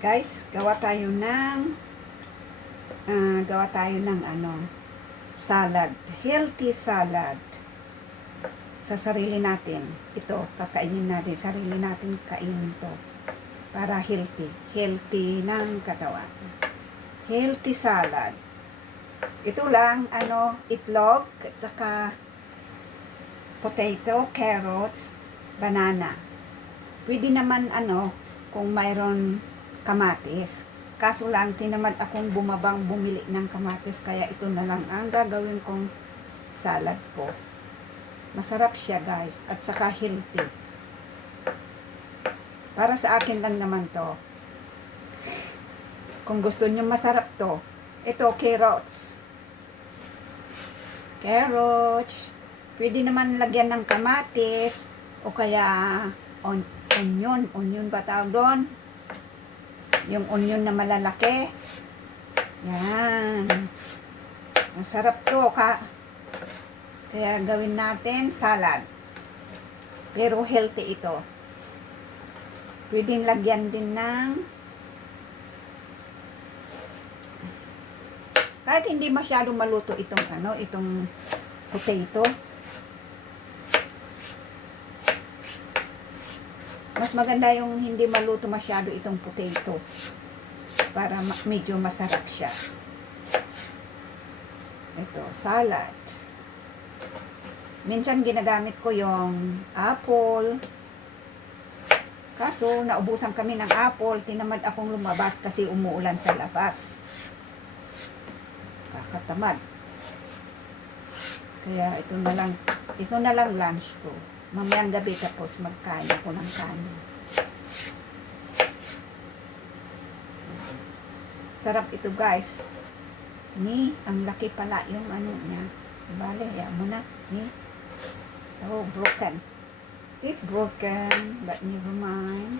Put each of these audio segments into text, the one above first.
Guys, gawa tayo ng salad. Healthy salad. Sa sarili natin. Ito, kakainin natin. Sarili natin kainin to. Para healthy. Healthy ng katawan. Healthy salad. Ito lang, itlog, at saka potato, carrots, banana. Pwede naman, kung mayroon kamatis. Kaso lang, tinamad akong bumili ng kamatis, kaya ito na lang ang gagawin kong salad ko. Masarap siya, guys, at saka healthy. Para sa akin lang naman to. Kung gusto niyo masarap to, ito, carrots. Carrots. Pwede naman lagyan ng kamatis, o kaya onion. Onion ba tawag doon? Yung onion na malalaki. Yan. Masarap to, kaya gawin natin salad. Pero healthy ito. Pwedeng lagyan din ng kahit hindi masyadong maluto itong potato. Mas maganda yung hindi maluto masyado itong potato para medyo masarap siya. Ito, salad. Minsan ginagamit ko yung apple. Kaso naubusan kami ng apple, tinamad akong lumabas kasi umuulan sa labas. Kakatamad. Kaya ito na lang lunch ko. Mamayang gabi tapos magkain ako ng kanin. Sarap ito, guys. Ang laki pala yung niya. Bale, mo na. Oh, broken. It's broken, but never mind.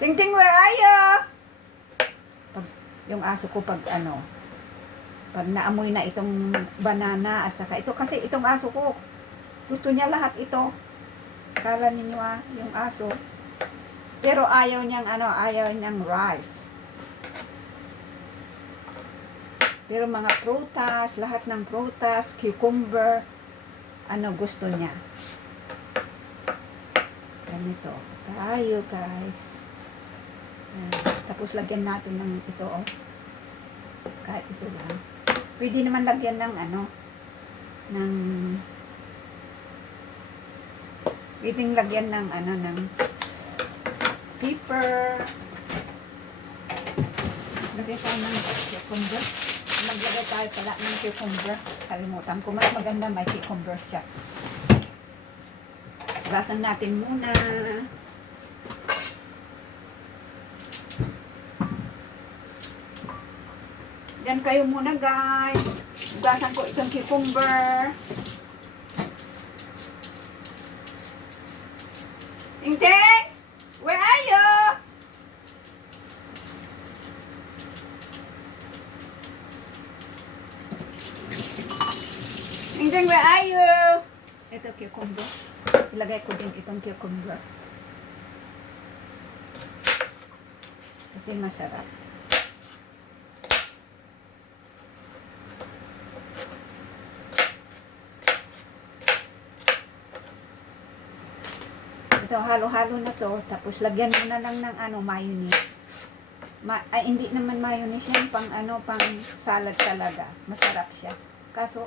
Ting Ting, where are you? Yung aso ko pag naamoy na itong banana at saka ito, kasi itong aso ko gusto niya lahat ito. Kala ninyo yung aso. Pero ayaw niyang rice. Pero mga prutas, lahat ng prutas, cucumber, gusto niya. Ganito tayo, guys. Tapos lagyan natin ng ito, kahit ito lang. Pwede naman lagyan ng pwedeng lagyan ng ng pepper. Lagay tayo ng cucumber. Maglagay tayo pala ng cucumber. Kalimutan ko, mas maganda may cucumber siya. Gasan natin muna. Diyan kayo muna, guys. Gasan ko itong cucumber. Ting-Ting! Where are you? Ting-Ting, where are you? Ito, cucumber. Ilagay ko din itong cucumber. Kasi masarap. Ito, halo-halo na to. Tapos lagyan mo na lang ng mayonnaise. Hindi naman mayonnaise yan, pang salad talaga. Masarap siya. Kaso,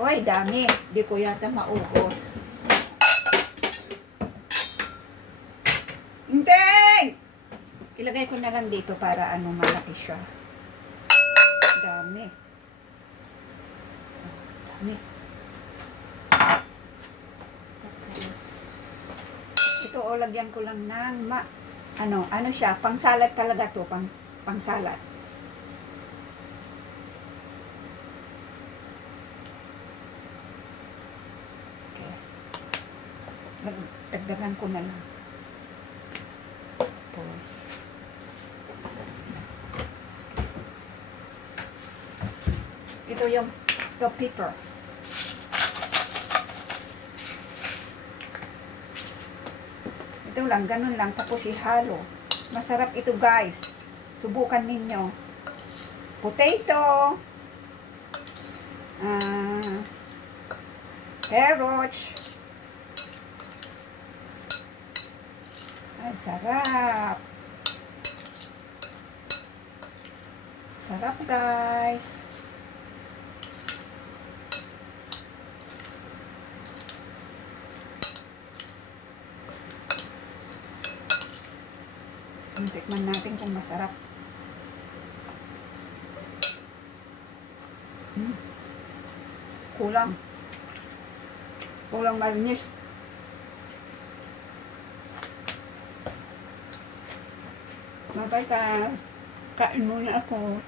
hoy, dami. Di ko yata maubos. Hinteng! Ilagay ko na lang dito para malaki siya. Dami. Dami. Ito, lagyan ko lang ng siya, pang salad talaga to, pang salad. Okay. Dagdagan ko na lang. Tapos ito yung pepper. Ito lang, ganun lang. Tapos ihalo. Masarap ito guys. Subukan ninyo. Potato. Carrots. Ay, sarap. Sarap guys. Tikman natin kung masarap. Kulang. Kulang malinis. Bye-bye guys. Kain muna ako.